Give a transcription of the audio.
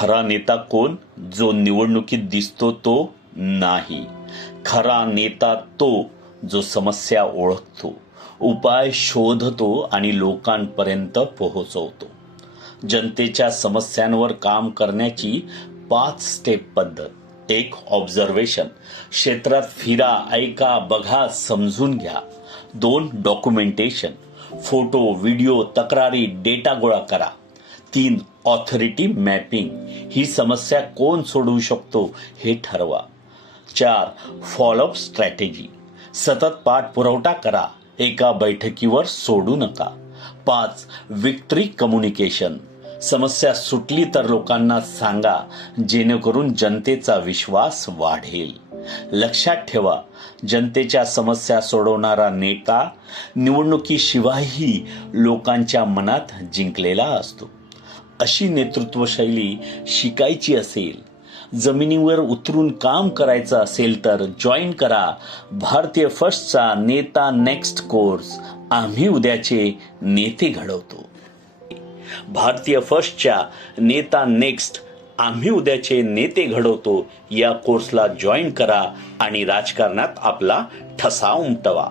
खरा नेता कोण? जो निवडणुकीत दिसतो तो नाही. खरा नेता तो जो समस्या ओळखतो, उपाय शोधतो आणि लोकांपर्यंत पोहोचवतो. जनतेच्या समस्यांवर काम करण्याची 5 स्टेप पद्धत. 1. ऑब्झर्वेशन. क्षेत्रात फिरा, ऐका, बघा, समजून घ्या. 2. डॉक्युमेंटेशन. फोटो, व्हिडिओ, तक्रारी, डेटा गोळा करा. 3. Authority mapping. ही समस्या कोण सोडवू शकतो हे ठरवा. 4. Follow up strategy. सतत पाठपुरवठा करा, एका बैठकीवर सोडू नका. 5. Victory communication. समस्या सुटली तर लोकांना सांगा, जेणेकरून जनतेचा विश्वास वाढेल. लक्षात ठेवा, जनतेच्या समस्या सोडवणारा नेता निवडणुकीशिवायही लोकांच्या मनात जिंकलेला असतो. अशी नेतृत्व शैली शिकायची असेल, जमिनीवर उतरून काम करायचं असेल तर जॉईन करा भारतीय फर्स्टचा नेता नेक्स्ट कोर्स. आम्ही उद्याचे नेते घडवतो. भारतीय फर्स्टच्या नेता नेक्स्ट आम्ही उद्याचे नेते घडवतो या कोर्सला जॉईन करा आणि राजकारणात आपला ठसा उमटवा.